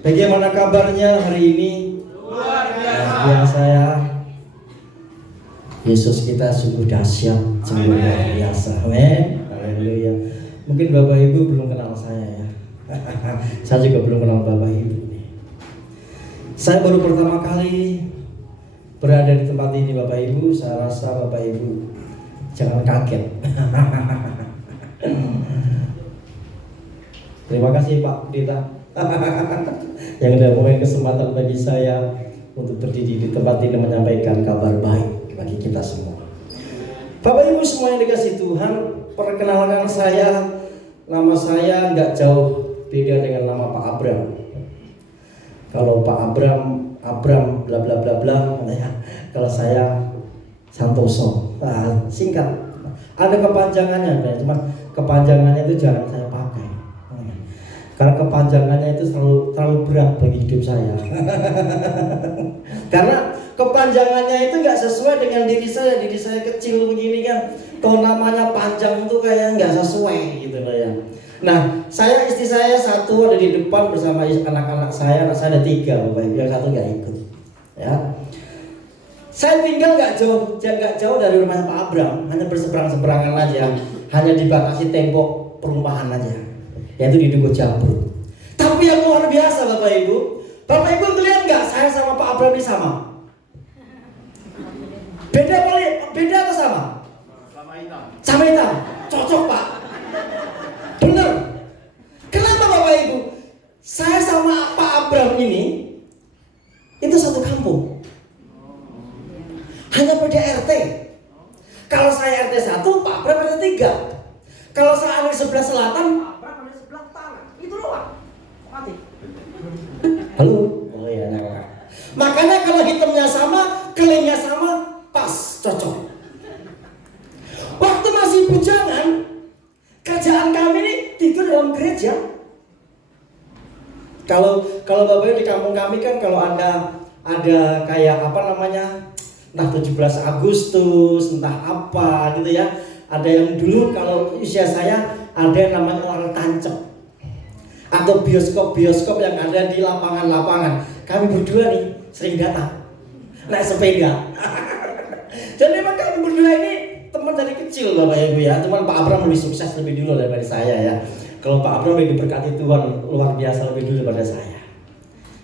Bagaimana kabarnya hari ini? Luar biasa. Luar biasa ya. Yesus kita sungguh dahsyat, sungguh luar biasa. Amin. Haleluya. Mungkin Bapak Ibu belum kenal saya ya. Saya juga belum kenal Bapak Ibu. Saya baru pertama kali berada di tempat ini Bapak Ibu. Saya rasa Bapak Ibu jangan kaget. Terima kasih Pak Dita yang sudah memberi kesempatan bagi saya untuk berdiri di tempat ini menyampaikan kabar baik bagi kita semua. Bapak Ibu semua yang dikasih Tuhan, perkenalkan saya, nama saya nggak jauh beda dengan nama Pak Abram. Kalau Pak Abram bla bla bla bla, kalau saya Santoso, singkat. Ada kepanjangannya, cuma kepanjangannya itu jarang saya pakai. Karena kepanjangannya itu terlalu berat bagi hidup saya. Karena kepanjangannya itu nggak sesuai dengan diri saya kecil begini kan. Kalau namanya panjang itu kayak nggak sesuai gitu loh ya. Nah, istri saya satu ada di depan bersama anak-anak saya ada 3, Bapak Ibu, yang satu nggak ikut. Ya. Saya tinggal nggak jauh dari rumahnya Pak Abram, hanya berseberang-seberangan aja, hanya dibatasi tembok perumahan aja. Yaitu di Dugo Jambrut. Tapi yang luar biasa Bapak Ibu lihat nggak saya sama Pak Abram ini sama? Beda atau sama? Sama hitam. Cocok Pak. Bener. Kenapa Bapak Ibu? Saya sama Pak Abram ini itu satu kampung. Hanya beda RT. Kalau saya RT 1, Pak Abram RT 3. Kalau saya anak sebelah selatan, mati. Halo. Oh iya, nah. Makanya kalau hitamnya sama, kelingnya sama, pas, cocok. Waktu masih bujangan, kerjaan kami ini tidur dalam gereja. Kalau Bapak di kampung kami kan kalau ada kayak apa namanya, entah 17 Agustus, entah apa gitu ya. Ada yang dulu kalau usia saya ada yang namanya orang tancep. Atau bioskop yang ada di lapangan-lapangan. Kami berdua nih sering datang naik sepeda. Dan memang kami berdua ini teman dari kecil Bapak Ibu ya. Cuman Pak Abram lebih sukses lebih dulu daripada saya ya. Kalau Pak Abram lebih diberkati Tuhan luar biasa lebih dulu daripada saya.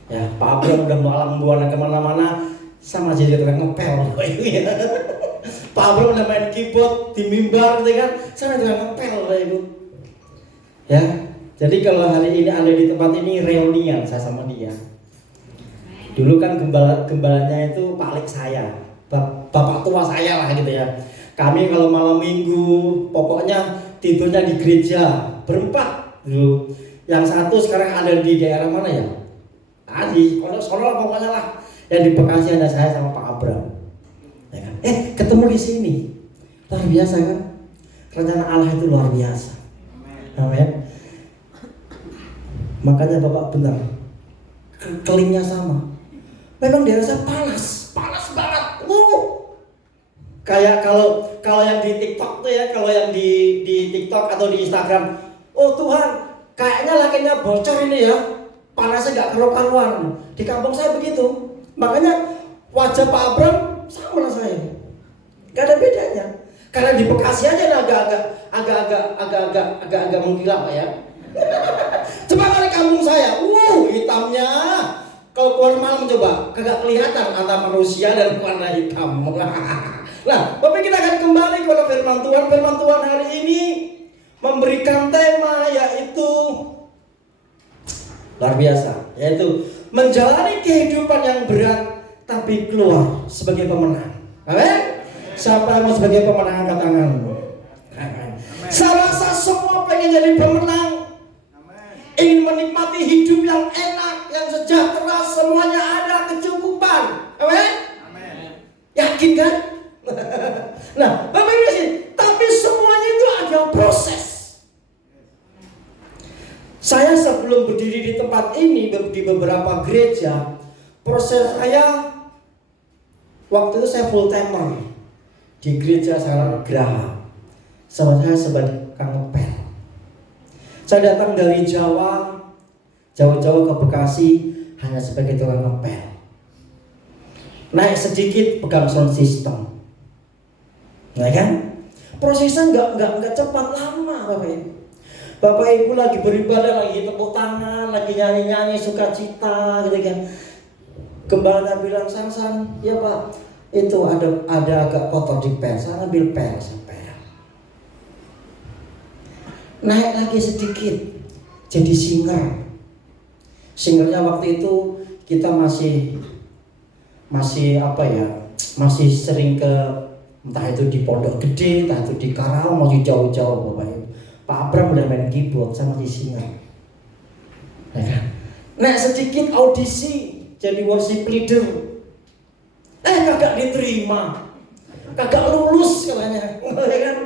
Ya, Pak Abram udah malam buana kemana-mana sama jadi tukang ngepel Bapak Ibu ya. Pak Abram udah main keyboard di mimbar gitu kan, sama tukang ngepel Bapak Ibu. Ya. Jadi kalau hari ini ada di tempat ini reunian saya sama dia. Dulu kan gembalanya itu Pak Alex saya, bapak tua saya lah gitu ya. Kami kalau malam minggu pokoknya tidurnya di gereja berempat dulu. Yang satu sekarang ada di daerah mana ya? Di Solo pokoknya lah. Yang di Bekasi ada saya sama Pak Abram. Ya kan? Ketemu di sini. Luar biasa kan? Rencana Allah itu luar biasa. Amin. Makanya Bapak benar, kelingnya sama. Memang dia rasa panas banget. Kayak kalau yang di TikTok tuh ya, kalau yang di TikTok atau di Instagram, oh Tuhan, kayaknya lakinya bocor ini ya, panasnya nggak keruan-keruan. Di kampung saya begitu. Makanya wajah Pak Abram sama saya, nggak ada bedanya. Karena di Bekasi aja agak mengkilap ya. Coba kali kampung saya, hitamnya. Kalau keluar malam coba, kagak kelihatan antara manusia dan warna hitam. Nah, Bapak kita akan kembali kepada firman Tuhan. Firman Tuhan hari ini memberikan tema yaitu luar biasa, yaitu menjalani kehidupan yang berat tapi keluar sebagai pemenang. Amin. Siapa yang mau sebagai pemenang angkat tanganmu? Saya rasa semua pengen jadi pemenang. Ingin menikmati hidup yang enak, yang sejahtera, semuanya ada kecukupan. Amin? Yakin kan? Nah, Bapak Ibu sih, tapi semuanya itu ada proses. Saya sebelum berdiri di tempat ini di beberapa gereja, proses saya waktu itu saya full timer di gereja Saran Graha. Saya sebagai tukang ngepel. Saya datang dari Jawa, Jauh-jauh ke Bekasi hanya sebagai tukang ngepel. Naik sedikit pegang sound system. Nah kan? Prosesnya nggak cepat, lama Bapak Ibu. Bapak Ibu lagi beribadah, lagi tepuk tangan, lagi nyanyi-nyanyi sukacita gitu kan. Gembalanya bilang, San, ya Pak, itu ada agak kotor di pel, saya ambil pel. Naik lagi sedikit, jadi singer. Singernya waktu itu kita masih masih sering ke, entah itu di Pondok Gede, entah itu di Karawang, masih jauh-jauh Bapak Ibu. Pak Abram udah main keyboard, saya masih singer. Ya kan? Naik sedikit audisi jadi worship leader. Kagak diterima, kagak lulus katanya. Ya kan?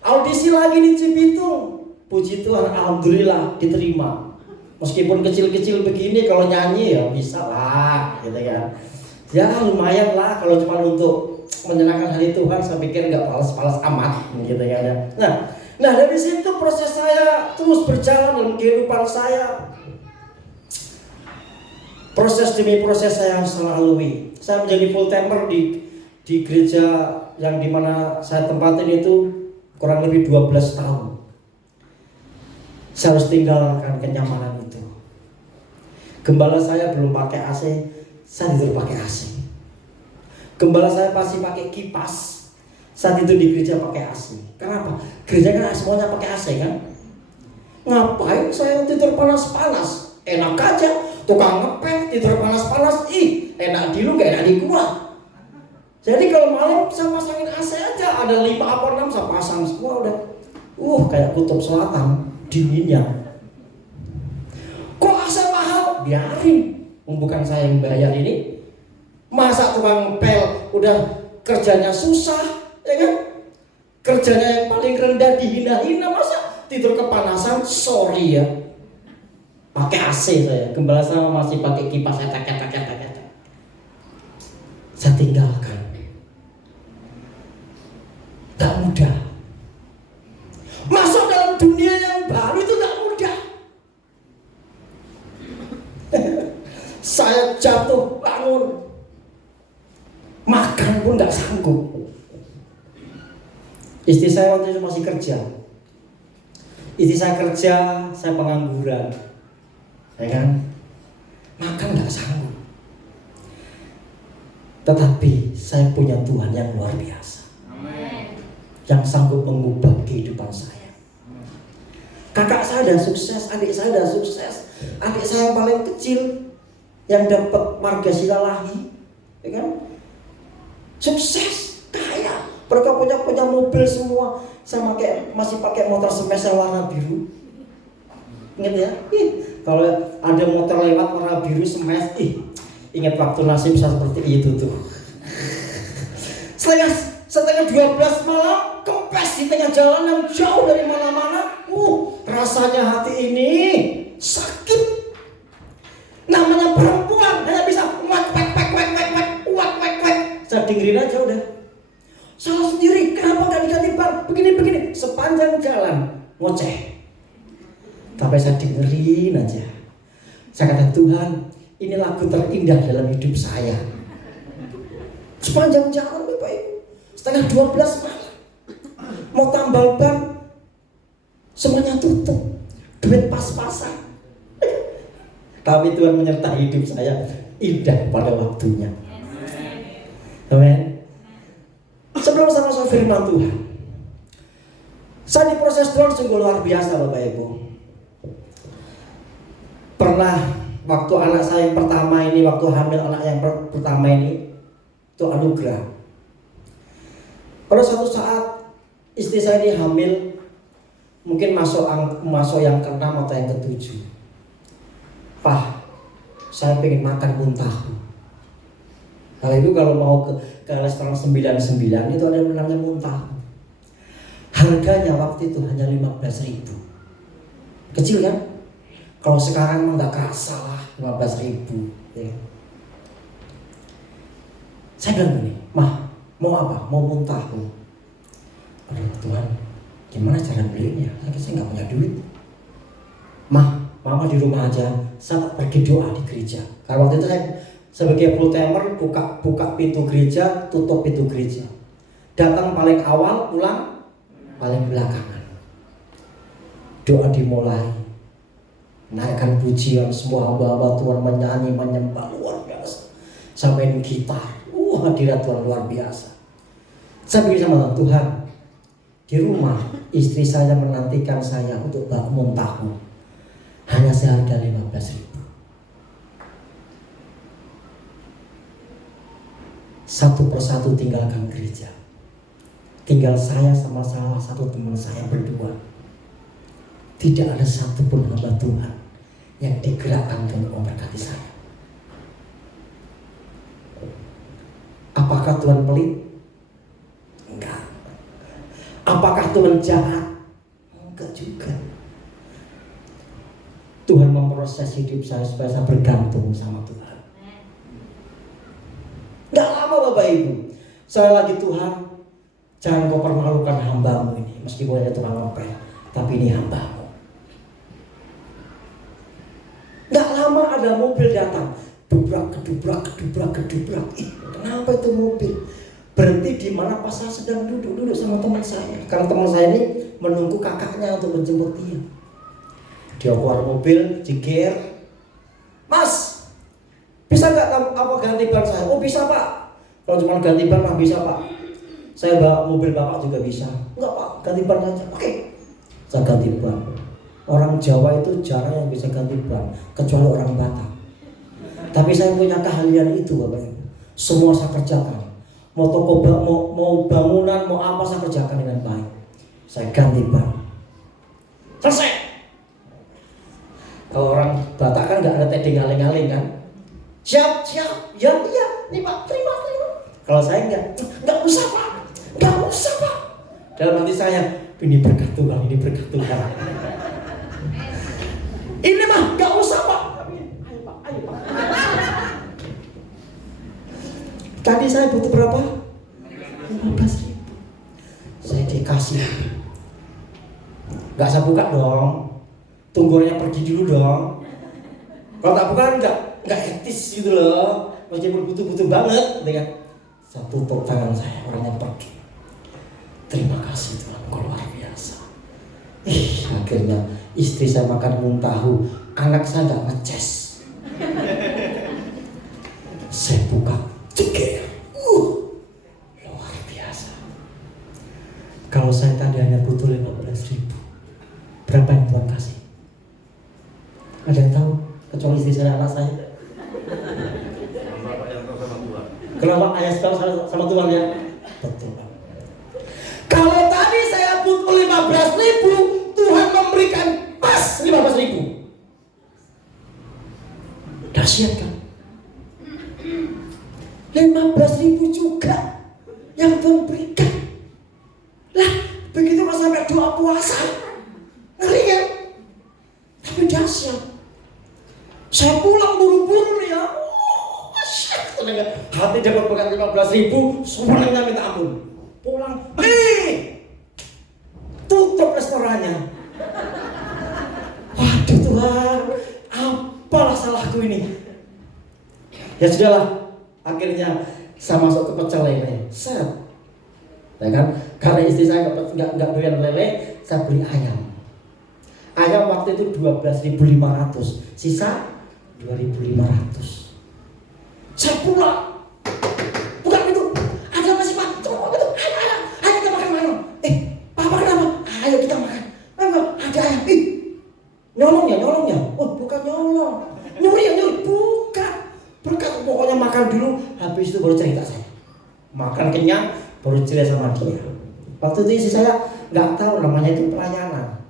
Audisi lagi di Cibitung, puji Tuhan alhamdulillah diterima. Meskipun kecil-kecil begini, kalau nyanyi ya bisa lah, gitu kan. Ya lumayan lah, kalau cuma untuk menyenangkan hati Tuhan, saya pikir nggak palas-palas amat, gitu kan. Nah dari situ proses saya terus berjalan dalam kehidupan saya. Proses demi proses saya selalu lalui. Saya menjadi full timer di gereja yang dimana saya tempatin itu kurang lebih 12 tahun. Saya harus tinggalkan kenyamanan itu. Gembala saya belum pakai AC, saya tidur pakai AC. Gembala saya pasti pakai kipas, saya tidur di gereja pakai AC. Kenapa? Gereja kan semuanya pakai AC kan? Ngapain saya tidur panas-panas? Enak aja, tukang ngepel tidur panas-panas, enak di lu gak enak di gua. Jadi kalau malam saya pasangin AC aja, ada 5 apa 6 saya pasang semua udah. Kayak kutub selatan, dinginnya. Kok AC mahal? Biarin, bukan saya yang bayar ini. Masa tukang ngepel udah kerjanya susah, ya kan? Kerjanya yang paling rendah dihina-hina, masa tidur kepanasan? Sorry ya, pakai AC saya. Gembala saya masih pakai kipas, saya tinggalkan. Tak mudah. Masuk dalam dunia yang baru itu tak mudah. Saya jatuh bangun, makan pun gak sanggup. Istri saya waktu itu masih kerja. Istri saya kerja, saya pengangguran, ya kan? Makan gak sanggup. Tetapi saya punya Tuhan yang luar biasa. Amen. Yang sanggup mengubah kehidupan saya. Kakak saya udah sukses, adik saya udah sukses. Adik saya yang paling kecil yang dapat marga silalahi, ya kan? Sukses, kaya. Mereka punya mobil semua. Saya masih pakai motor smash yang warna biru. Ingat ya? Kalau ada motor lewat warna biru smash, ingat waktu nasib saya seperti itu tuh. Setengah 12 malam kempes di tengah jalan yang jauh dari mana-mana. Rasanya hati ini sakit. Namanya perempuan hanya bisa wek. Saya dengerin aja udah. Salah sendiri, kenapa gak diganti ban? Begini. Sepanjang jalan ngoceh. Tapi saya dengerin aja. Saya kata, Tuhan, ini lagu terindah dalam hidup saya. Sepanjang jalan Bapak Ibu, setengah 12 malam, mau tambal ban, semuanya tutup, duit pas-pasan. Tapi Tuhan menyertai hidup saya, indah pada waktunya. Amen. Sebelum sama-sama firman Tuhan, saya diproses Tuhan sungguh luar biasa Bapak Ibu. Pernah waktu anak saya yang pertama ini, waktu hamil anak yang pertama ini, itu anugerah. Pada suatu saat istri saya ini hamil, mungkin masuk yang ke-6 atau yang ke-7. Pak, saya pengen makan muntah. Kalau itu kalau mau ke restoran 99 itu ada yang namanya muntah. Harganya waktu itu hanya 15.000. Kecil kan? Kalau sekarang mah nggak kerasa lah 15.000. Ya. Saya bilang gini, Mah, mau apa? Mau muntah. Aduh Tuhan, gimana cara belinya? Saya nggak punya duit. Mah, mama di rumah aja, saya tak pergi doa di gereja. Karena waktu itu saya sebagai full timer buka pintu gereja, tutup pintu gereja. Datang paling awal, pulang paling belakangan. Doa dimulai, naikkan pujian, semua hamba-hamba Tuhan menyanyi, menyembah luar biasa. Sampai gitar, hadirat Tuhan luar biasa. Saya pikir sama Tuhan, di rumah istri saya menantikan saya untuk bangun tahu. Hanya seharga 15.000. Satu persatu tinggalkan gereja. Tinggal saya sama salah satu teman saya berdua. Tidak ada satupun hamba Tuhan yang digerakkan untuk memberkati saya. Apakah Tuhan pelit? Enggak. Apakah Tuhan jahat? Enggak juga. Tuhan memproses hidup saya supaya saya bergantung sama Tuhan. Enggak lama Bapak Ibu, saya lagi, Tuhan, jangan kau permalukan hambamu ini. Meskipun ada tukang ngepel, tapi ini hambamu. Enggak lama ada mobil datang, gedubrak. Kenapa itu mobil? Berhenti di mana pas saya sedang duduk sama teman saya. Karena teman saya ini menunggu kakaknya untuk menjemput dia. Dia keluar mobil, jiger. Mas, bisa nggak ganti ban saya? Oh bisa Pak. Kalau cuma ganti ban mah bisa Pak. Saya bawa mobil Bapak juga bisa. Enggak Pak, ganti ban saja. Oke. Saya ganti ban. Orang Jawa itu jarang yang bisa ganti ban, kecuali orang Batak. Tapi saya punya keahlian itu Bapak Ibu. Semua saya kerjakan. Mau toko mau bangunan, mau apa saya kerjakan dengan baik. Saya ganti ban. Selesai. Kalau orang Batak kan nggak ada tedeng aling-aling kan. Siap. Ya, nih Pak, terima. Kalau saya nggak usah Pak. Dalam hati saya, ini berkat Tuhan. Ini mah nggak usah Pak. Ayo Pak. Tadi saya butuh berapa? 15.000. Saya dikasih. Gak saya buka dong. Tunggunya pergi dulu dong. Kalau tak buka nggak etis gitu loh. Meskipun butuh banget, gitu kan. Saya tutup tangan saya, orangnya pergi. Terima kasih Tuhan, kau luar biasa. Akhirnya istri saya makan muntahu, anak saya nggak ngeces. Saya buka, ceger, luar biasa. Kalau saya tadi hanya butuh 15.000, berapa yang Tuhan kasih? Ada yang tahu? Kecuali istri saya, anak saya. Kenapa ayah sama Tuhan ya? Betul. Kalau tadi saya butuh 15.000, Tuhan memberikan pas 15.000. Dahsyat kan? 15.000 juga yang Tuhan berikan. Lah, begitu kalau sampai doa puasa, ngeri kan? Tapi dahsyat. Saya pulang buru-buru ya. Hati dapat berkat 15.000, semuanya minta ampun. Pulang, tutup restorannya. Waduh Tuhan, apalah salahku ini? Ya sudahlah, akhirnya saya masuk ke pecel lele. Set, ya kan? Karena istri saya nggak doyan lele, saya beli ayam. Ayam waktu itu 12.500, sisa 2.500. Saya pulang, buka pintu, ada apa sih Pak? Ayo kita makan malam. Papa kenapa? Ayo kita makan. Ada ayam. Nyolongnya. Oh bukan nyolong, nyuri, bukan. Berkat pokoknya makan dulu, habis itu baru cerita saya. Makan kenyang, baru cerita sama dia. Waktu itu istri saya nggak tahu namanya itu pelayanan,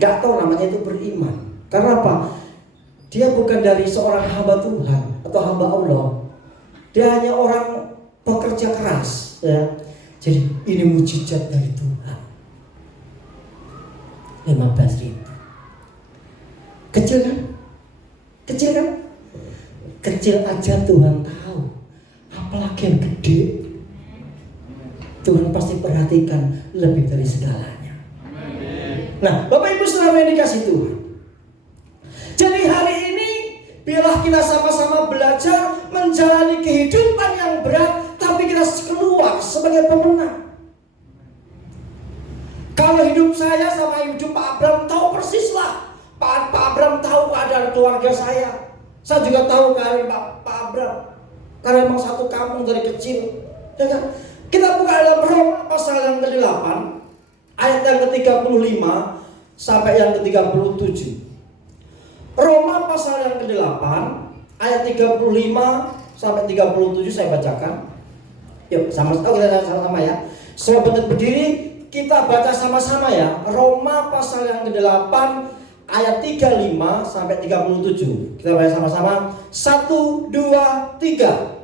nggak tahu namanya itu beriman. Karena apa? Dia bukan dari seorang hamba Tuhan atau hamba Allah. Dia hanya orang pekerja keras, ya. Jadi ini mujizat dari Tuhan. 15.000. Kecil kan? Kecil aja Tuhan tahu. Apalagi yang gede. Tuhan pasti perhatikan lebih dari segalanya. Nah, Bapak Ibu saudara yang dikasih Tuhan, Jadi hari ini biarlah kita sama-sama belajar menjalani kehidupan yang berat, tapi kita keluar sebagai pemenang. Kalau hidup saya sama hidup Pak Abram tahu persis lah. Pak Abram tahu keadaan keluarga saya. Saya juga tahu keadaan Pak Abram. Karena memang satu kampung dari kecil. Ya kan? Kita buka dalam Roma pasal yang ke-8 ayat yang ke-35 sampai yang ke-37. Roma pasal yang ke-8 ayat 35 sampai 37 saya bacakan. Yuk sama-sama kita sama-sama ya. Sobat berdiri, kita baca sama-sama ya. Roma pasal yang ke-8 ayat 35 sampai 37. Kita baca sama-sama. 1, 2, 3.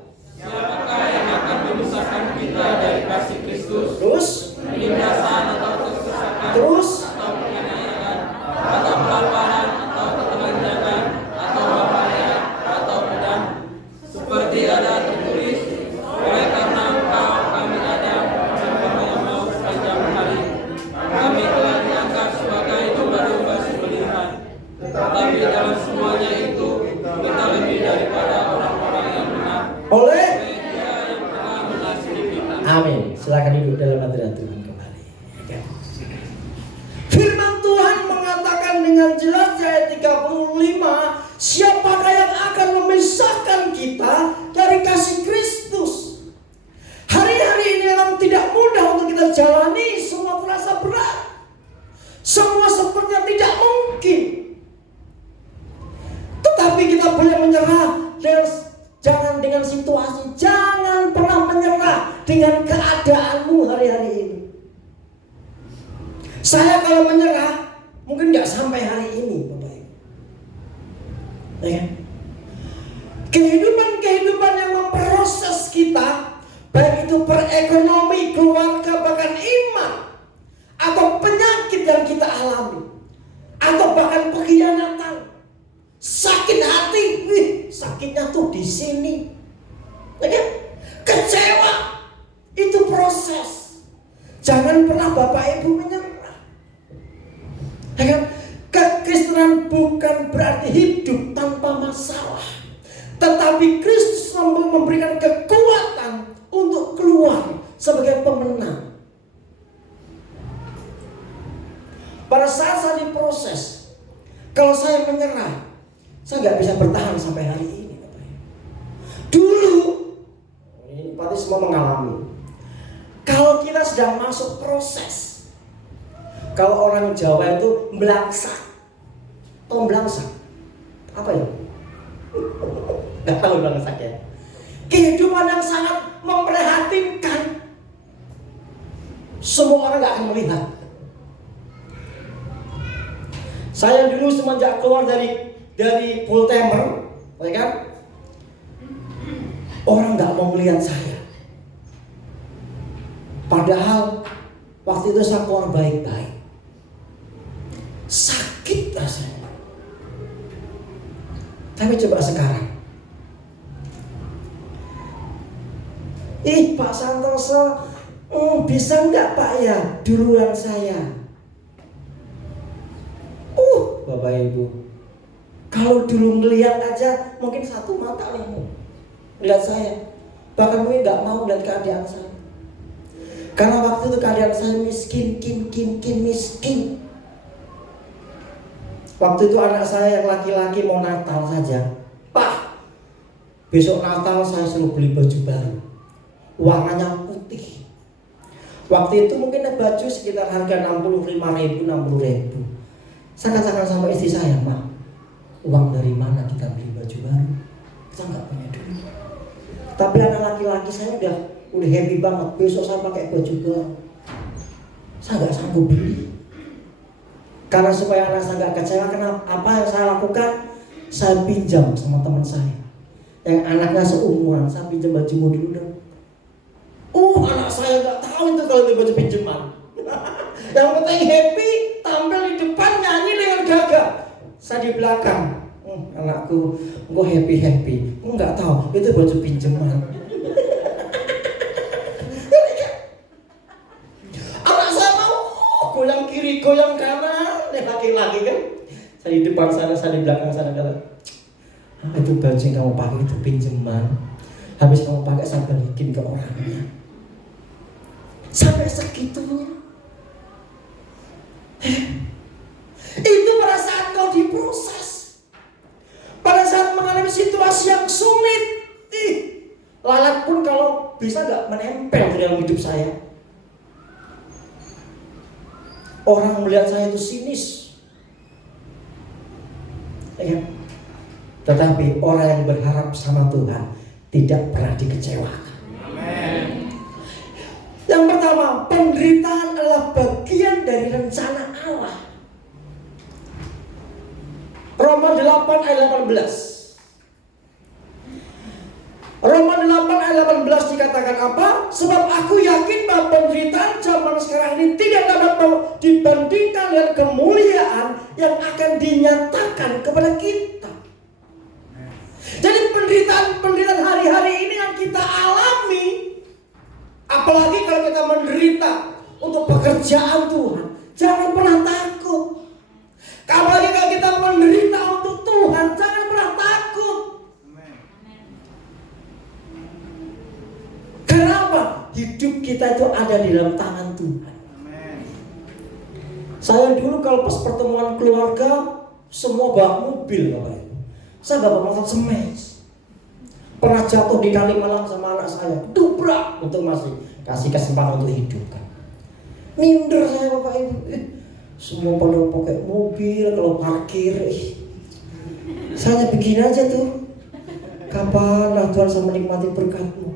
Siapakah yang akan memisahkan kita dari kasih Kristus? Terus Penindasan atau kesesakan? Terus atau penganiayaan? Atau kelaparan? Atau ketelanjangan? Atau bahaya? Atau pedang? Seperti ada tertulis, oleh karena Engkau kami ada dan kami mau sepanjang hari. Kami telah diangkat sebagai domba-domba sembelihan. Tetapi dalam semuanya itu kita lebih daripada orang-orang yang benar. oleh Dia yang telah mengasihi kita. Amin. Silakan duduk dalam hadirat Tuhan kembali. Ya. Firman Tuhan mengatakan dengan jelas di ayat 35, siapakah yang akan memisahkan kita dari kasih Kristus? Hari-hari ini memang tidak mudah untuk kita jalani, semua terasa berat. Semua sepertinya tidak mungkin. Tetapi kita boleh menyerah dan jangan dengan situasi, jangan pernah menyerah dengan keadaanmu hari-hari ini. Saya kalau menyerah, mungkin nggak sampai hari ini, Bapak Ibu. Ya kan? Kehidupan yang memproses kita, baik itu perekonomi, keluarga, bahkan iman, atau penyakit yang kita alami, atau bahkan pengkhianatan, sakit hati, sakitnya tuh di sini, ya kan? Kecewa, itu proses. Jangan pernah Bapak Ibu menyerah, ya kan? Kekristenan bukan berarti hidup tanpa masalah, tetapi Kristus memberikan kekuatan untuk keluar sebagai pemenang. Pada saat saya diproses, kalau saya menyerah, saya nggak bisa bertahan sampai hari ini. Dulu, ini pasti semua mengalami. Kalau kita sedang masuk proses, kalau orang Jawa itu melangsak, atau melangsak, apa ya? Nggak tahu melangsak ya. Kehidupan yang sangat memprihatinkan. Semua orang nggak akan melihat. Saya dulu semenjak keluar dari full timer, ya kan? Orang nggak mau melihat saya. Padahal waktu itu saya keluar baik-baik. Sakit rasanya. Tapi coba sekarang. Pak Santoso, bisa nggak Pak ya duluan saya? Bapak Ibu, kalau dulu melihat aja mungkin satu mata nih melihat saya, bahkan mungkin nggak mau melihat keadaan saya, karena waktu itu keadaan saya miskin. Waktu itu anak saya yang laki-laki mau Natal saja, Pak, besok Natal saya suruh beli baju baru, warnanya putih. Waktu itu mungkin baju sekitar harga 60.000. Saya katakan sama istri saya, Mak, uang dari mana kita beli baju baru? Kita nggak punya duit. Tapi anak laki-laki saya udah happy banget. Besok saya pakai baju baru. Saya nggak sanggup beli. Karena supaya anak saya nggak kecewa, kenapa? Apa yang saya lakukan? Saya pinjam sama teman saya yang anaknya seumuran. Saya pinjam bajumu dulu dong. Anak saya nggak tahu itu kalau itu baju pinjaman. Yang penting happy, tampil di depan nyanyi dengan gagah. Saya di belakang, anakku, gue happy. Gue nggak tahu itu baju pinjaman. Anak saya mau goyang kiri, goyang kanan, laki-laki kan. Saya di depan sana, saya di belakang sana kata, itu baju yang kamu pakai itu pinjaman. Habis kamu pakai saya balikin ke orangnya. Sampai segitunya. Itu pada saat kau diproses, pada saat mengalami situasi yang sulit. Lalat pun kalau bisa gak menempel di dalam hidup saya. Orang melihat saya itu sinis, ya. Tetapi orang yang berharap sama Tuhan tidak pernah dikecewakan. Amen. Yang pertama, penderitaan adalah bagian dari rencana Allah. Roma 8 ayat 18. Roma 8 ayat 18 dikatakan apa? Sebab aku yakin bahwa penderitaan zaman sekarang ini tidak dapat dibandingkan dengan kemuliaan yang akan dinyatakan kepada kita. Jadi penderitaan hari-hari ini yang kita alami, apalagi kalau kita menderita untuk pekerjaan Tuhan, jangan pernah takut. Apalagi kalau kita menderita untuk Tuhan, jangan pernah takut. Karena apa? Hidup kita itu ada di dalam tangan Tuhan. Saya dulu kalau pas pertemuan keluarga, semua bawa mobil, Bapak Ibu. Saya bawa motor semes. Pernah jatuh di Kalimalang sama anak saya, dobrak untuk masih kasih kesempatan untuk hidup kan. Minder saya, Bapak Ibu. Semua pada pakai mobil, kalau parkir. Saya begini aja tuh. Kapan Tuhan saya menikmati berkat-Mu?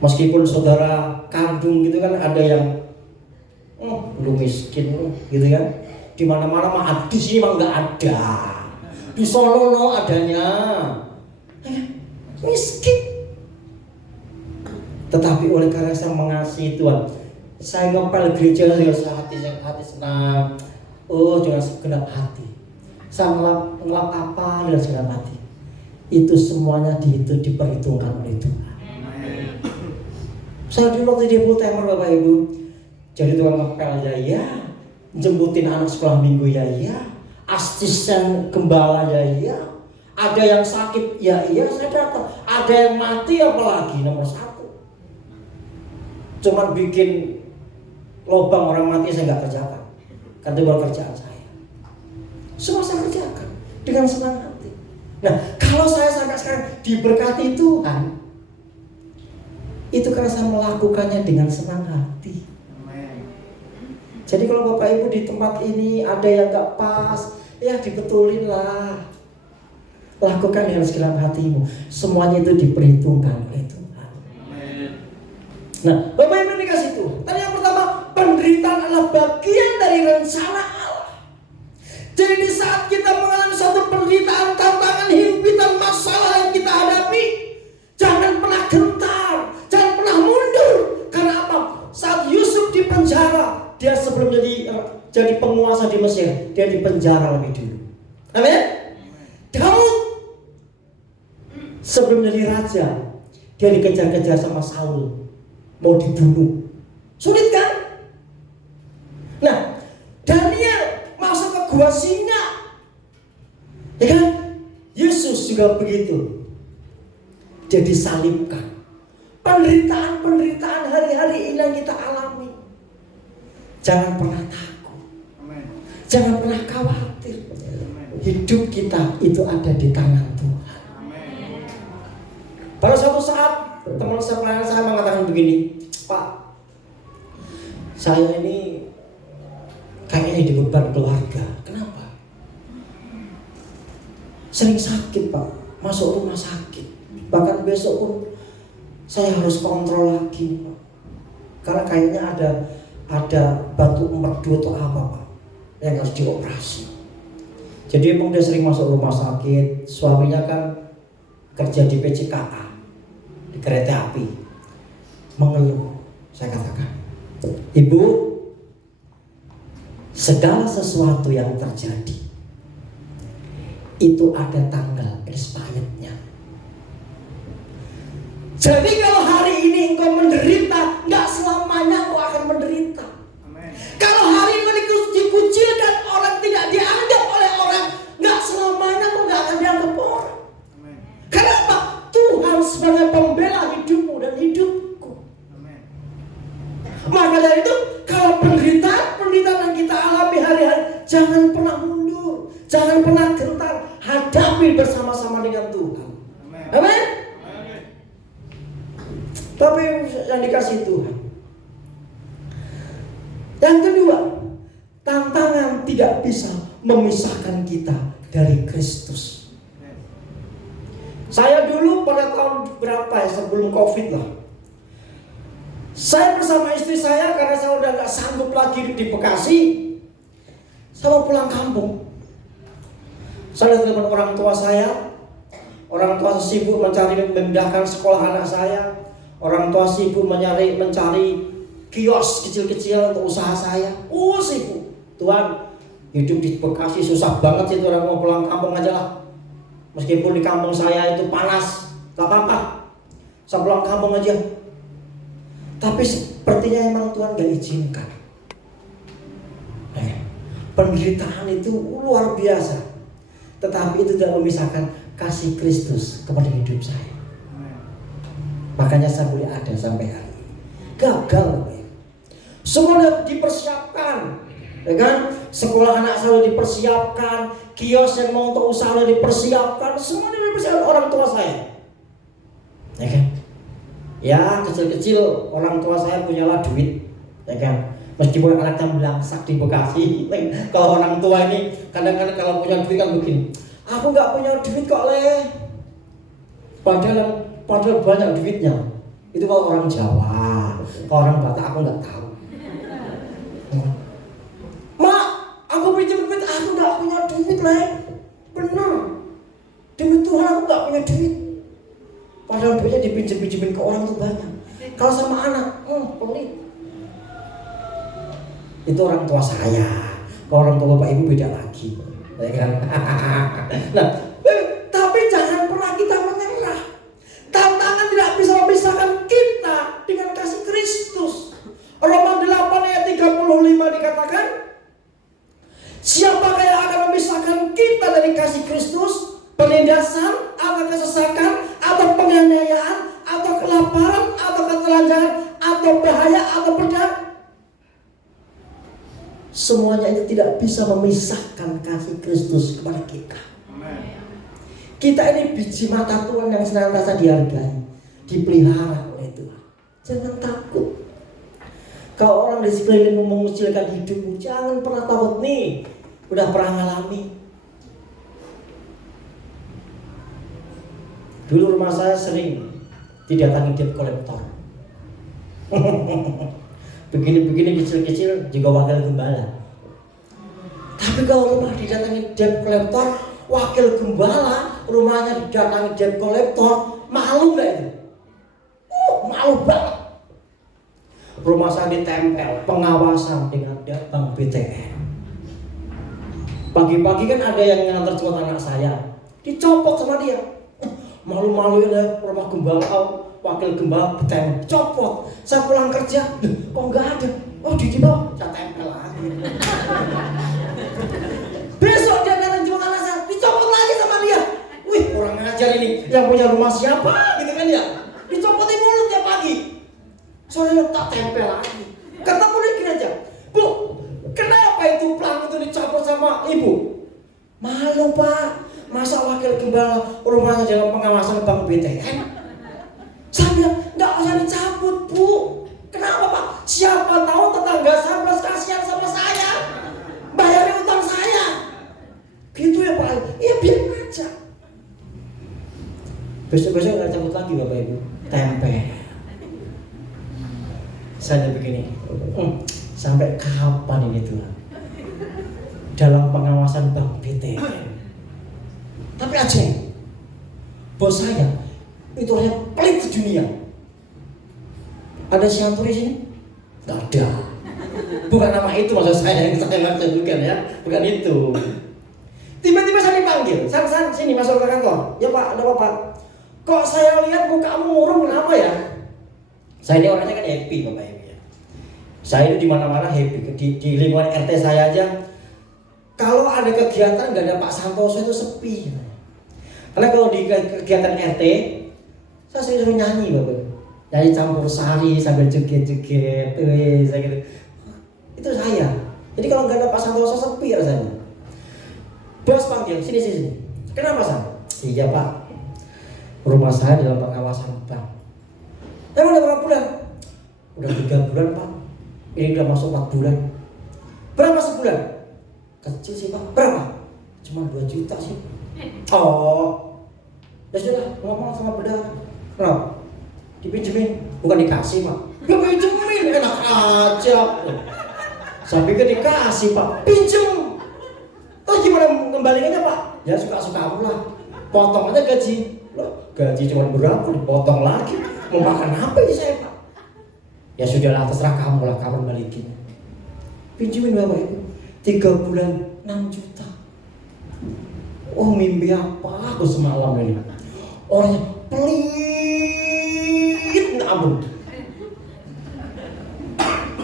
Meskipun saudara kandung gitu kan ada yang lu miskin gitu kan. Di mana-mana mah di sini mah enggak ada. Di Solo no adanya. Miskin. Tetapi oleh karena saya mengasihi Tuhan, saya ngepel gereja hati senang. Oh, dengan segenap hati. Saya ngelap apa dengan segenap hati. Itu semuanya diperhitungkan oleh Tuhan. Saya dulu waktu di Bultemer, Bapak Ibu, jadi tukang ngepel ya, jemputin anak sekolah minggu ya, asisten gembala ya, ada yang sakit ya, saya datang, ada yang mati apalagi nomor 1. Cuman bikin lubang orang mati saya nggak kerjakan, kan itu bukan kerjaan saya. Semua saya kerjakan dengan senang hati. Nah, kalau saya sampai sekarang diberkati Tuhan, itu karena saya melakukannya dengan senang hati. Amen. Jadi kalau Bapak Ibu di tempat ini ada yang gak pas, ya dibetulin lah. Lakukan dengan segenap hatimu. Semuanya itu diperhitungkan oleh Tuhan. Amen. Nah, Bapak Ibu dikasih Tuhan. Tadi yang pertama, penderitaan adalah bagian dari rencana Allah. Jadi di saat kita mengalami suatu penderitaan, tantangan, himpitan, masalah yang kita hadapi, jangan pernah gentar, jangan pernah mundur. Karena apa? Saat Yusuf di penjara, dia sebelum jadi penguasa di Mesir, dia di penjara lebih dulu. Amin. Daud sebelum jadi raja, dia dikejar-kejar sama Saul, mau dibunuh. Sulit kan? Nah, Daniel masuk ke gua singa, ya kan? Yesus juga begitu. Dia disalibkan. Penderitaan hari-hari ini yang kita alami, jangan pernah takut. Amen. Jangan pernah khawatir. Amen. Hidup kita itu ada di tangan Tuhan. Amen. Pada suatu saat teman saya mengatakan begini, Pak, saya ini kayaknya dibeban keluarga. Kenapa? Sering sakit, Pak, masuk rumah sakit. Bahkan besok pun saya harus kontrol lagi, Pak. Karena kayaknya ada batu merdu atau apa, Pak, yang harus dioperasi. Jadi emang dia sering masuk rumah sakit. Suaminya kan kerja di PCKA, di kereta api. Mengeluh. Saya katakan, Ibu, segala sesuatu yang terjadi itu ada tanggal expirednya. Jadi kalau hari ini engkau menderita, nggak selamanya engkau akan menderita. Amen. Kalau hari ini dikucilkan Jangan pernah gentar, hadapi bersama-sama dengan Tuhan. Amin. Tapi yang dikasih Tuhan. Yang kedua, tantangan tidak bisa memisahkan kita dari Kristus. Saya dulu pada tahun berapa ya, sebelum COVID lah, saya bersama istri saya, karena saya udah gak sanggup lagi hidup di Bekasi, saya mau pulang kampung. Saya lihat dengan orang tua saya, orang tua sibuk mencari memindahkan sekolah anak saya, orang tua sibuk mencari kios kecil-kecil untuk usaha saya. Sibuk. Tuhan, hidup di Bekasi susah banget sih, orang mau pulang kampung aja lah. Meskipun di kampung saya itu panas, gak apa-apa, saya pulang kampung aja. Tapi sepertinya emang Tuhan gak izinkan. Penderitaan itu luar biasa, tetapi itu tidak memisahkan kasih Kristus kepada hidup saya. Makanya saya boleh ada sampai hari ini. Gagal, semua sudah dipersiapkan, ya kan? Sekolah anak saya sudah dipersiapkan, kios yang mau untuk usaha sudah dipersiapkan, semua dipersiapkan orang tua saya, ya kan? Ya kecil-kecil orang tua saya punyalah duit, ya kan? Meskipun anaknya melangsak di Bekasi. Kalau orang tua ini kadang-kadang kalau punya duit kan begini, aku nggak punya duit kok leh. Padahal banyak duitnya. Itu kalau orang Jawa, kalau orang Batak aku nggak tahu. Mak, aku pinjam duit, aku nggak punya duit leh. Bener, demi Tuhan aku nggak punya duit. Padahal duitnya dipinjem-pinjemin ke orang tuh banyak. Kalau sama anak, pelit. Itu orang tua saya. Kalau orang tua bapak ibu beda lagi, ya kan? Nah, tapi jangan pernah kita menyerah. Tantangan tidak bisa memisahkan kita dengan kasih Kristus. Roma 8 ayat 35 dikatakan, siapakah yang akan memisahkan kita dari kasih Kristus? Penindasan, atau kesesakan, atau penganiayaan, atau kelaparan, atau ketelanjangan, atau bahaya, atau pedang? Semuanya itu tidak bisa memisahkan kasih Kristus kepada kita. Kita ini biji mata Tuhan yang senantiasa dihargai, dipelihara oleh Tuhan. Jangan takut. Kalau orang di sekelilingmu mengucilkan hidupmu, jangan pernah takut. Nih, udah pernah ngalami. Dulu rumah saya sering didatangi debt collector. Begini-begini kecil-kecil juga wakil gembala. Tapi kalau rumah didatangi debt collector, wakil gembala rumahnya didatangi debt collector, malu gak itu? Malu banget. Rumah saya ditempel pengawasan dengan Bank BTN. Pagi-pagi kan ada yang ngantar jemput anak saya, dicopot sama dia. Malu-maluin ya, rumah gembala, wakil gembala BTN copot. Saya pulang kerja, kok nggak ada? Oh di bawah, saya tempel lagi. Besok dia datang jemput anak saya, dicopot lagi sama dia. Wih, kurang ajar ini. Yang punya rumah siapa? Gitu kan ya? Dicopotin mulut tiap pagi. Soalnya tak tempel lagi. Ketemu lagi aja. Bu, kenapa itu pelang itu dicopot sama ibu? Malu pak. Masa wakil gembala rumahnya dalam pengawasan Bank BTN? Saya bilang, nggak usah dicabut bu. Kenapa pak? Siapa tahu tetangga saya belas kasihan sama saya, bayarin utang saya. Gitu ya pak? Iya biarin aja. Besok-besok nggak cabut lagi bapak ibu. Tempel. Saya begini, sampai kapan ini Tuhan? Dalam pengawasan Bank BTN. Tapi aja, bos saya itu orangnya pelit di dunia. Ada Siantur di sini? Gak ada. Bukan nama itu maksud saya yang saya maksud, bukan ya, bukan itu. Tiba-tiba saya dipanggil, San sini masuk ke kantor. Ya pak, ada apa pak? Kok saya lihat mukamu murung, kenapa ya? Saya ini orangnya kan happy bapak ibu ya. Saya itu di mana-mana happy, di lingkungan RT saya aja. Kalau ada kegiatan gak ada Pak Santoso itu sepi. Karena kalau di kegiatan RT, saya sering nyanyi bapak, nyanyi campur sari sambil joget-joget, saya gitu. Itu saya. Jadi kalau nggak ada Pak Santoso sepi rasanya. Bos panggil, sini. Kenapa San? Iya Pak, rumah saya dalam pengawasan bank. Emang udah berapa bulan? Udah 3 bulan Pak. Ini udah masuk 4 bulan. Berapa sebulan? Kecil sih Pak. Berapa? Cuma 2 juta sih. Oh, ya sudah, ngomong sama bendahara. Kenapa? Dipinjemin, bukan dikasih Pak. Dipinjemin, enak aja. Saya pikir dikasih Pak, pinjem. Terus gimana kembaliannya Pak? Ya suka-suka lah. Potong aja gaji. Loh, gaji cuma berapa? Dipotong lagi. Mau makan apa ini saya Pak? Ya sudahlah, terserah kamu lah, kamu balikin. Pinjemin Bapak Ibu 3 bulan 6 juta. Oh, mimpi apa aku semalam ini? Orangnya pelit, ampun.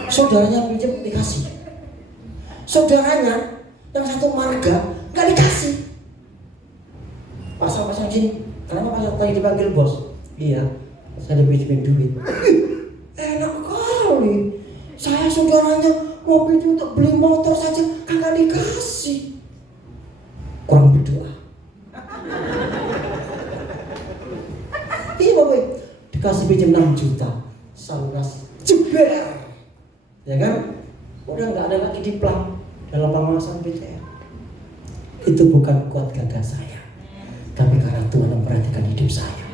Saudaranya pinjam dikasih. Saudaranya yang satu marga nggak dikasih. Pasang sini. Kenapa pasang tadi dipanggil bos? Iya, saya dipinjemin duit. Enak kali. Saya saudaranya mau pinjam untuk beli motor saja kagak dikasih. Kurang berdoa. Iya Bapak, dikasih pinjam 6 juta, saluras jeber, ya kan? Udah nggak ada lagi di plan dalam pengawasan BCA. Itu bukan kuat gagah saya, tapi karena Tuhan memperhatikan hidup saya.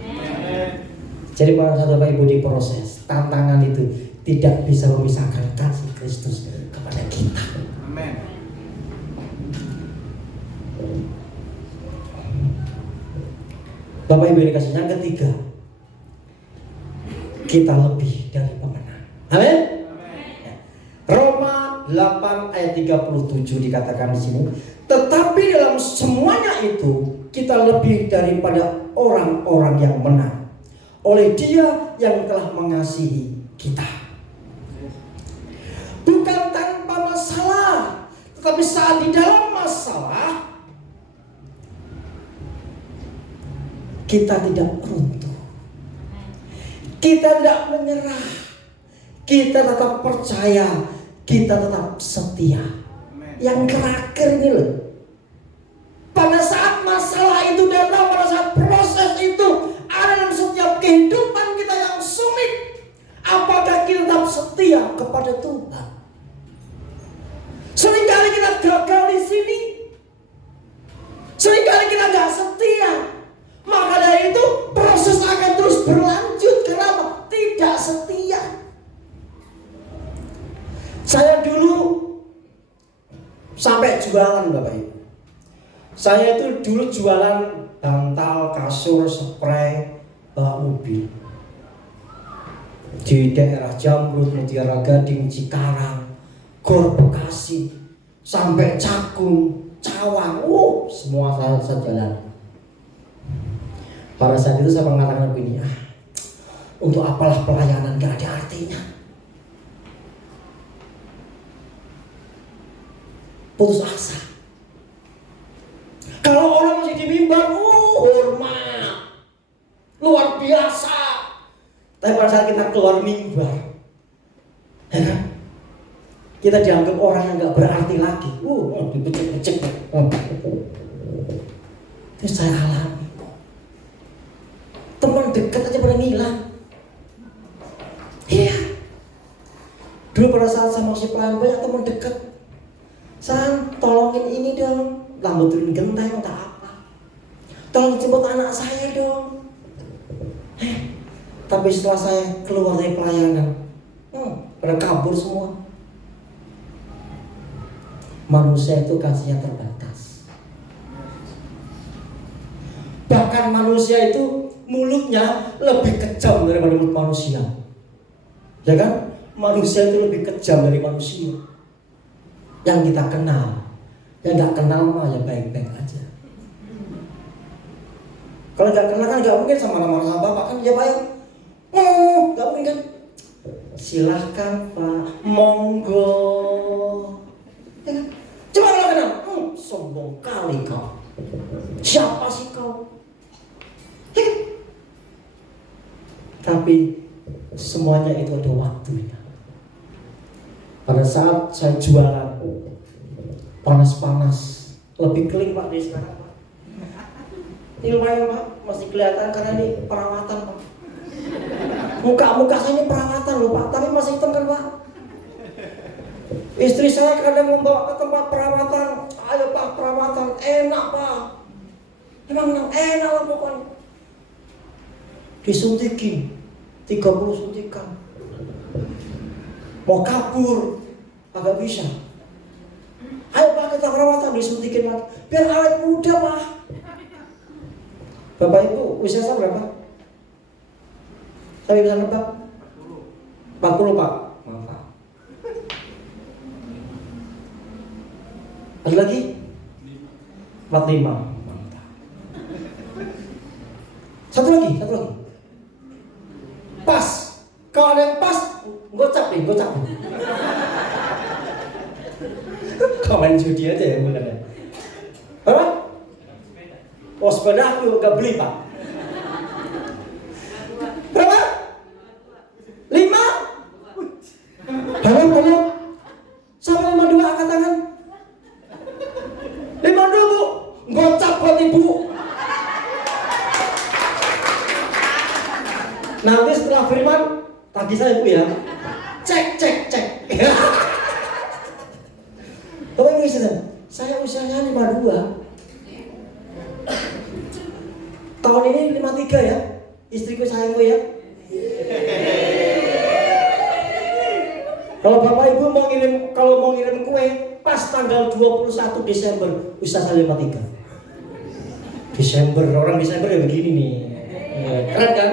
Jadi para saudara Bapak Ibu, diproses. Tantangan itu tidak bisa memisahkan kasih Kristus kepada kita. Amin. Bapak Ibu yang dikasih, yang ketiga, kita lebih dari pemenang. Amin. Roma 8 ayat 37 dikatakan di sini, tetapi dalam semuanya itu kita lebih daripada orang-orang yang menang oleh Dia yang telah mengasihi kita. Bukan tanpa masalah, tetapi saat di dalam masalah kita tidak runtuh, kita tidak menyerah, kita tetap percaya, kita tetap setia. Yang terakhir ini loh, pada saat masalah itu datang, pada saat proses itu ada dalam setiap kehidupan kita yang sulit, apakah kita tetap setia kepada Tuhan? Seringkali kita gagal di sini, seringkali kita nggak setia. Maka dari itu proses akan terus berlanjut. Kenapa? Tidak setia. Saya dulu sampai jualan Bapak Ibu. Saya itu dulu jualan bantal, kasur, spray, bak mobil di daerah Jamrut, Mutiara Gading, Cikarang, Gor Bekasi, sampai Cakung, Cawang. Semua saya jalan. Pada saat itu saya mengatakan begini, untuk apalah pelayanan, gak ada artinya. Putus asa. Kalau orang masih di mimbar, hormat, luar biasa. Tapi pada saat kita keluar mimbar, ya kan? Kita dianggap orang yang gak berarti lagi. Dibecek-becek. Itu saya alami. Teman dekat aja pada ngilang. Iya. Dulu pada saat saya masih pelayan, banyak teman dekat. San, tolongin ini dong. Lambat turun genteng, tak apa. Tolong jemput anak saya dong. Tapi setelah saya keluar dari pelayanan, pada kabur semua. Manusia itu kasihnya terbatas. Bahkan manusia itu mulutnya lebih kejam daripada mulut manusia. Ya kan? Manusia itu lebih kejam dari manusia. Yang kita kenal, yang gak kenal mah ya baik-baik aja. Kalau gak kenal kan gak mungkin sama nama bapak kan, ya Pak ya. Gak mungkin kan. Silahkan Pak, monggo. Ya kan? Coba kalau kenal, sombong kali kau. Siapa sih kau? Ya kan? Tapi semuanya itu ada waktunya. Pada saat saya jualan panas-panas, Lebih keling Pak dari sekarang Pak. Ini lumayan Pak, masih kelihatan karena ini perawatan Pak. Muka saya ini perawatan loh Pak, tapi masih hitam kan Pak. Istri saya kadang membawa ke tempat perawatan, ayo Pak perawatan, enak Pak. Emang enak lah pokoknya. Disuntikin 30 suntikan. Mau kabur agak bisa. Ayo Pak kita perawatan, disuntikin lagi. Biar awet muda Pak. Bapak Ibu usia saya berapa? Saya bisa nebak 40 Pak. Maaf. Ada lagi? 45. Mantap. Satu lagi. Pas. Kalau ada yang pas, gocap nih. Kau main judi aja ya bukan ya? Apa? Oh sepeda aku gak beli Pak. Berapa? 5? Halo. Sampai 52 angkat tangan. 52 Bu. Gocap buat Ibu. Nanti setelah firman tagih saya Bu ya. Cek. Bapak Ibu saya usianya 52. Tahun ini 53 ya. Istriku sayangku ya. Kalau Bapak Ibu mau ngirim kue pas tanggal 21 Desember usia saya 53. Desember, orang Desember ya begini nih. Keren kan?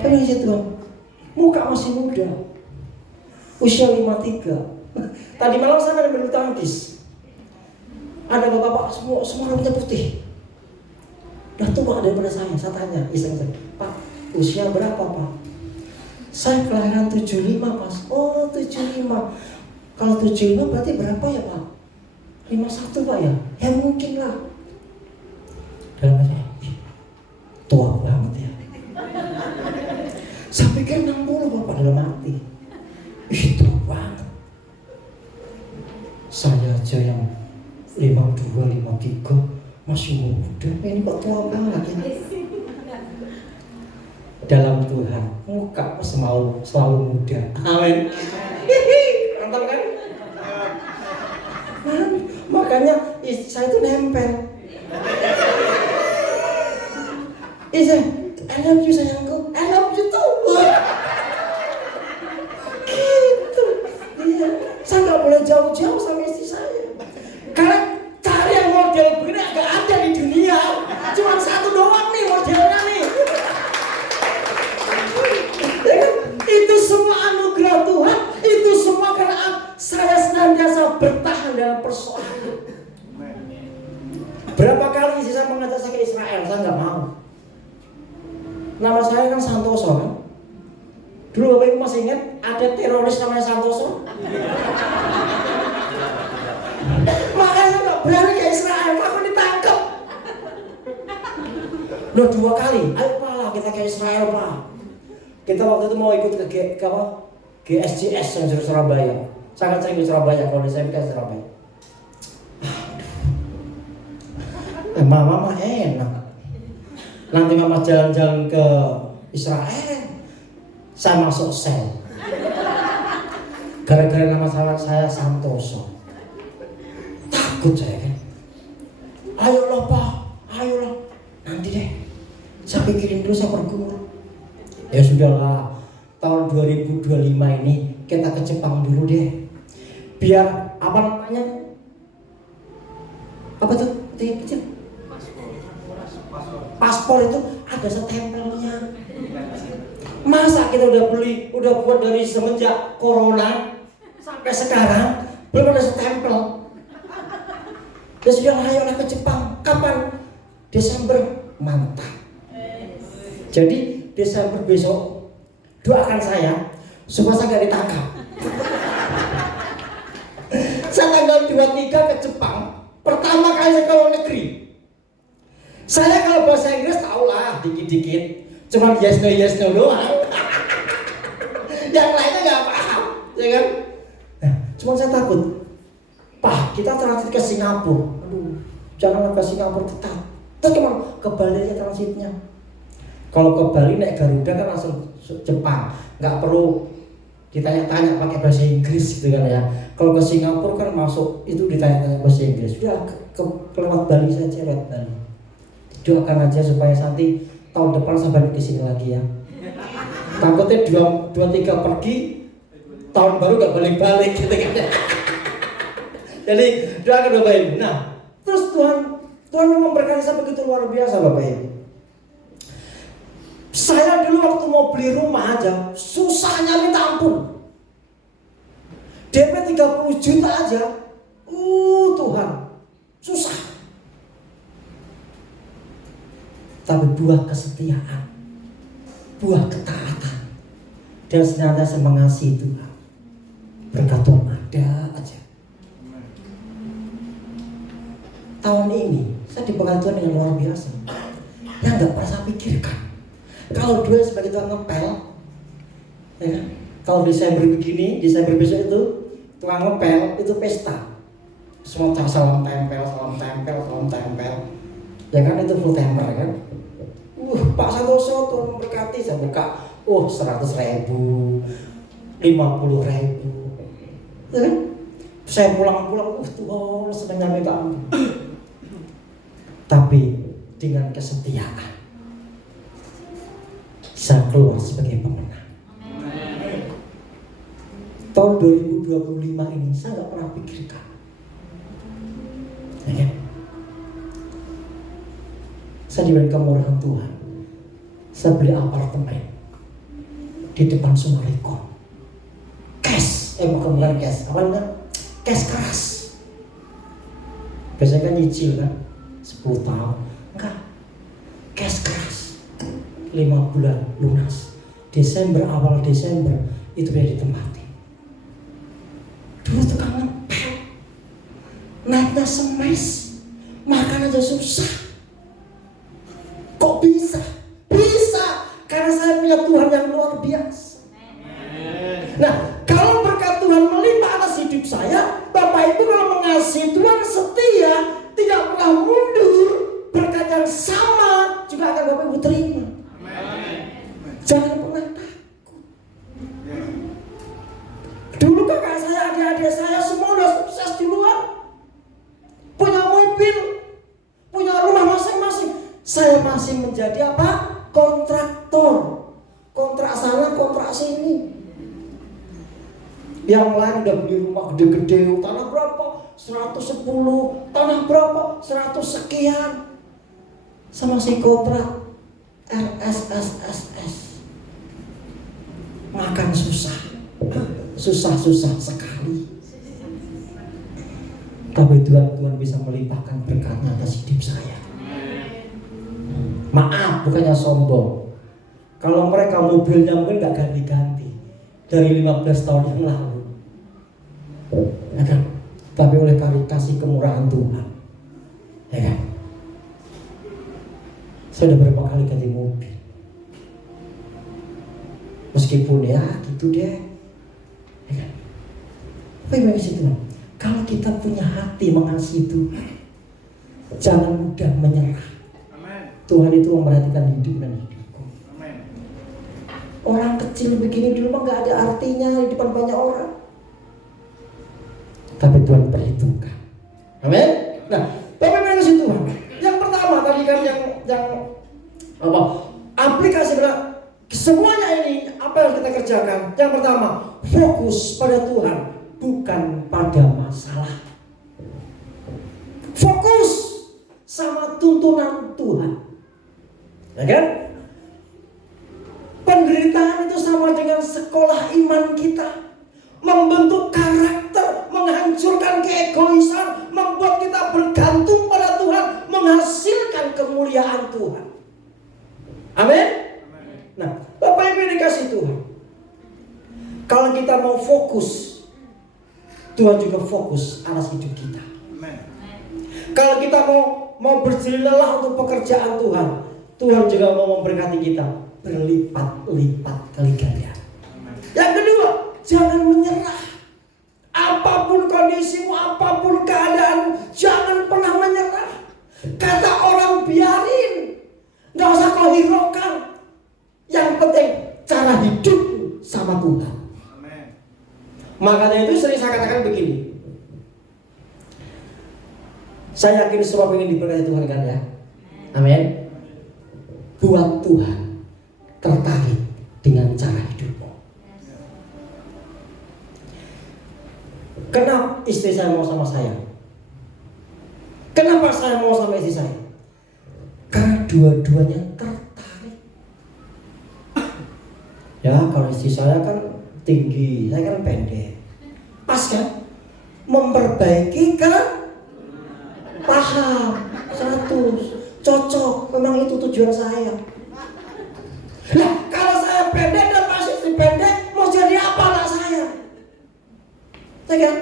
Kan itu Tuhan. Muka masih muda. Usia 53. Tadi malam saya main bulu tangkis. Ada bapak-bapak semua rambutnya putih. Udah tua daripada saya tanya iseng saya, Pak, usia berapa Pak? Saya kelahiran 75 Pak. Oh 75. Kalau 75 berarti berapa ya Pak? 51 Pak ya? Ya mungkin lah. Dalam hati, tua banget ya. Saya pikir 60 Bapak dalam hati. Tua banget. Saya aja yang 52, 53 masih muda, ini kok tua banget ya. Dalam Tuhan, muka selalu muda. Amin. Mantap kan? Makanya saya itu nempel. I love you sayangku, I love you too. Gitu. Iya. Saya nggak boleh jauh-jauh sama istri saya. Karena cari yang model begini agak ada di dunia. Cuma satu doang nih modelnya nih. Itu semua anugerah Tuhan. Itu semua karena saya senantiasa bertahan dalam persoalan. Berapa kali istri saya mengajak saya ke Israel, saya nggak mau. Nama saya kan Santoso kan. Dulu Bapak Ibu masih ingat ada teroris namanya Santoso? Makanya saya nggak berani ke Israel, aku ditangkap. Udah 2 kali, ayo Pak lah kita ke Israel Pak. Kita waktu itu mau ikut ke GSJS yang di Surabaya. Sangat sering ke Surabaya, kalau saya ke Surabaya. Mama enak. Nanti mama jalan-jalan ke Israel, saya masuk sel. Gara-gara nama saya Santoso. Takut saya kan. Ayolah Pak, ayolah. Nanti deh, saya pikirin dulu, saya bergumul. Ya sudahlah, tahun 2025 ini kita ke Jepang dulu deh. Biar apa namanya? Apa tuh? Kecil. Paspor itu ada stempelnya. Masa kita udah buat dari semenjak corona sampai sekarang belum ada stempel. Ya sudah, ayolah ke Jepang. Kapan? Desember. Mantap. Jadi Desember besok doakan saya supaya saya gak ditangkap. Saya tanggal 23 ke Jepang. Pertama kali saya ke luar negeri. Saya kalau bahasa Inggris tau lah dikit-dikit, cuma yes no doang. Yang lainnya nggak paham, ya kan? Nah, cuma saya takut Pak, kita transit ke Singapura. Aduh, janganlah ke Singapura ketat. Terus kemana? Ke Bali aja transitnya. Kalau ke Bali naik Garuda kan langsung Jepang, nggak perlu ditanya-tanya pakai bahasa Inggris gitu kan ya. Kalau ke Singapura kan masuk itu ditanya-tanya bahasa Inggris. Sudah ke lewat Bali saja, lewat Bali. Doakan aja supaya nanti tahun depan saya balik ke sini lagi ya. Takutnya 2-3 pergi, tahun baru nggak balik-balik gitu kan. Jadi doakan Bapak Ibu. Nah, terus Tuhan memang berkati saya begitu luar biasa Bapak Ibu. Saya dulu waktu mau beli rumah aja susahnya minta ampun. DP 30 juta aja. Tuhan, susah. Tapi buah kesetiaan, buah ketaatan, dan senantiasa mengasihi Tuhan, berkat Tuhan ada aja. Tahun ini saya diberkati Tuhan dengan luar biasa, yang nggak pernah saya pikirkan. Kalau dua sebagai tukang ngepel, ya kan? Kalau Desember begini, Desember besok itu tukang ngepel itu pesta. Semua salam tempel, ya kan itu full temper kan. Pak Santoso Tuhan memberkati, saya buka, 100.000, 50.000, ya kan? Saya pulang, Tuhan senangnya minta ampun. Tapi dengan kesetiaan saya keluar sebagai pemenang. Tahun 2025 ini saya nggak pernah pikirkan, ya kan? Saya diberi kemurahan Tuhan. Saya beli apartemen di depan Sumarekon. Cash, bukan cash, apa namanya? Cash keras. Biasanya kan nyicil kan, 10 tahun. Enggak, cash keras. 5 bulan lunas. Awal Desember itu udah ditempati. Dulu tukang ngepel, naiknya semes, makan aja susah. Kok bisa? Bisa, karena saya punya Tuhan yang luar biasa. Nah, kalau berkat Tuhan melimpah atas hidup saya, Bapak Ibu kalau mengasihi Tuhan setia, tidak pernah mundur, berkat yang sama juga akan Bapak Ibu terima. Jangan pernah takut. Dulu kakak saya, adik-adik saya semua udah sukses di luar, punya mobil, punya rumah masing-masing. Saya masih menjadi apa? Kontraktor. Kontrak sana, kontrak sini. Yang lain udah beli rumah gede-gede, tanah berapa? 110, tanah berapa? 100 sekian. Saya masih kontrak RSSSS. Makan susah. Susah-susah sekali. Tapi Tuhan bisa melimpahkan berkatnya atas hidup saya. Maaf, bukannya sombong. Kalau mereka mobilnya mungkin gak ganti-ganti dari 15 tahun yang lalu, ya kan? Tapi oleh kasih kemurahan Tuhan, ya kan? Saya udah berapa kali ganti mobil. Meskipun ya gitu deh, ya kan? Tapi mengasihi Tuhan. Kalau kita punya hati mengasihi Tuhan, jangan mudah menyerah. Tuhan itu memperhatikan hidup dan hidupku. Orang kecil begini dulu mah gak ada artinya di depan banyak orang. Tapi Tuhan perhitungkan. Amin. Nah, Bapak mengasihi Tuhan. Yang pertama tadi kan yang apa? Aplikasi semuanya ini apa yang kita kerjakan? Yang pertama, fokus pada Tuhan, bukan pada masalah. Fokus sama tuntunan Tuhan. Ya kan? Penderitaan itu sama dengan sekolah iman kita, membentuk karakter, menghancurkan keegoisan, membuat kita bergantung pada Tuhan, menghasilkan kemuliaan Tuhan. Amin. Nah, Bapak Ibu dikasih Tuhan, kalau kita mau fokus, Tuhan juga fokus atas hidup kita. Kalau kita mau berjerih lelah untuk pekerjaan Tuhan, Tuhan juga mau memberkati kita berlipat-lipat kali ganda. Yang kedua, jangan menyerah. apapun kondisimu, apapun keadaanmu, jangan pernah menyerah. Kata orang biarin, nggak usah kau hiraukan. Yang penting cara hidupmu sama Tuhan. Amen. Makanya itu sering saya katakan begini. Saya yakin semua ingin diberkati Tuhan kan ya. Amin. Buat Tuhan tertarik dengan cara hidupmu. Kenapa istri saya mau sama saya? Kenapa saya mau sama istri saya? Karena dua-duanya tertarik. Ya, kalau istri saya kan tinggi, saya kan pendek. Pas kan? Memperbaiki kan? Paham, 100, cocok. Memang itu tujuan saya. Nah, kalau saya pendek dan masih istri pendek, mau jadi apa anak saya? Saya kan?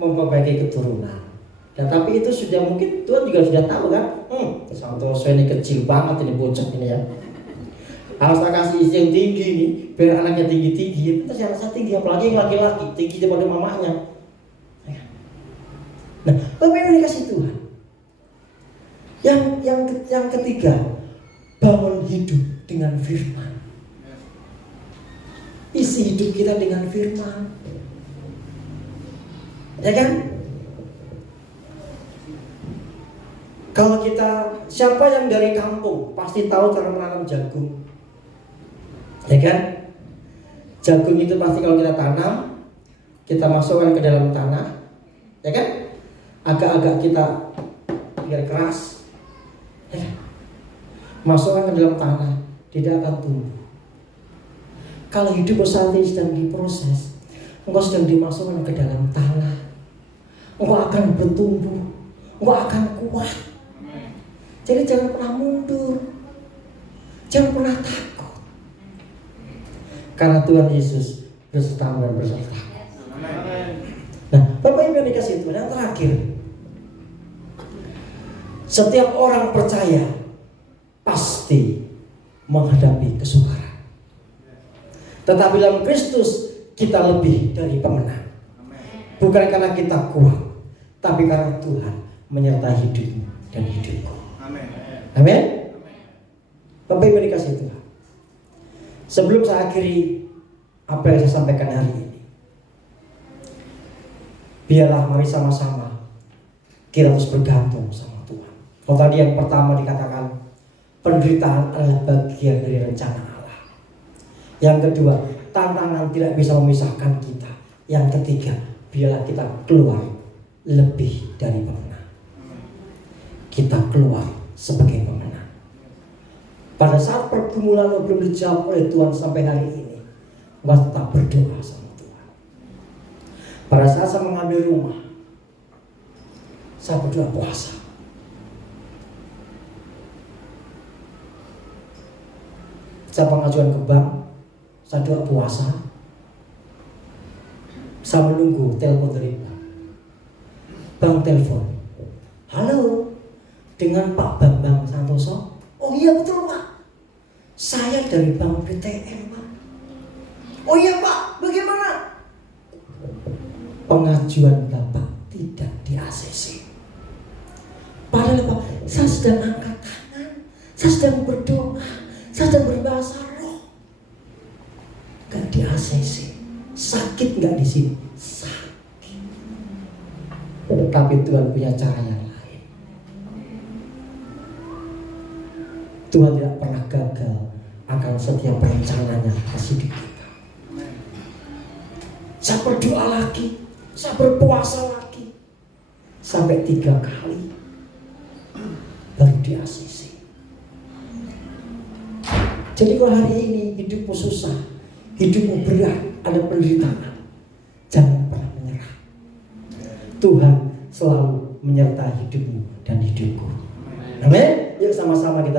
Memperbaiki keturunan. Ya, tapi itu sudah mungkin Tuhan juga sudah tahu kan. Santoso ini kecil banget ini bocah ini ya. Harus saya kasih istri yang tinggi nih, biar anaknya tinggi-tinggi. Terus yang saya tinggi, apalagi yang laki-laki tinggi daripada mamanya. Nah, apa yang dikasih Tuhan? Yang ketiga, bangun hidup dengan firman. Isi hidup kita dengan firman. Ya kan? Kalau kita, siapa yang dari kampung pasti tahu cara menanam jagung. Ya kan? Jagung itu pasti kalau kita tanam, kita masukkan ke dalam tanah, ya kan? Agak-agak kita biar keras, ya kan? Masukkan ke dalam tanah, tidak akan tumbuh. Kalau hidup saat ini sedang diproses, engkau sedang dimasukkan ke dalam tanah, engkau akan bertumbuh, engkau akan kuat. Jadi jangan pernah mundur, jangan pernah takut, karena Tuhan Yesus besertamu dan beserta. Nah, Bapak Ibu yang dikasih Tuhan, yang terakhir, setiap orang percaya pasti menghadapi kesukaran. Tetapi dalam Kristus kita lebih dari pemenang. Bukan karena kita kuat, tapi karena Tuhan menyertai hidupmu dan hidupku. Amin. Bapak Ibu dikasih Tuhan. Sebelum saya akhiri apa yang saya sampaikan hari ini, biarlah mari sama-sama kita terus bergantung sama Tuhan. Kalau tadi yang pertama dikatakan penderitaan adalah bagian dari rencana Allah. Yang kedua, tantangan tidak bisa memisahkan kita. Yang ketiga, biarlah kita keluar lebih dari pemenang. Kita keluar sebagai pemenang. Pada saat pergumulan belum dijawab oleh Tuhan sampai hari ini, engkau tetap berdoa sama Tuhan. Pada saat saya mengambil rumah, saya berdoa puasa. Saya pengajuan ke bank, saya doa puasa. Saya menunggu telepon dari bank. Bank telepon, halo, dengan Pak Bambang Santoso. Oh iya betul Pak, saya dari Bank BTN Pak. Oh iya Pak, bagaimana? Pengajuan Bapak tidak di ACC. Padahal Pak, saya sedang angkat tangan, saya sedang berdoa, saya sedang berbahasa roh. Gak di ACC. Sakit gak di sini? Sakit. Tapi Tuhan punya cara yang lain. Tuhan tidak pernah gagal akan setiap rencananya atas hidup kita. Saya berdoa lagi, saya berpuasa lagi, sampai 3 kali baru di ACC. Jadi kalau hari ini hidupmu susah, hidupmu berat, ada penderitaan, jangan pernah menyerah. Tuhan selalu menyertai hidupmu dan hidupku. Amin. Yuk sama-sama kita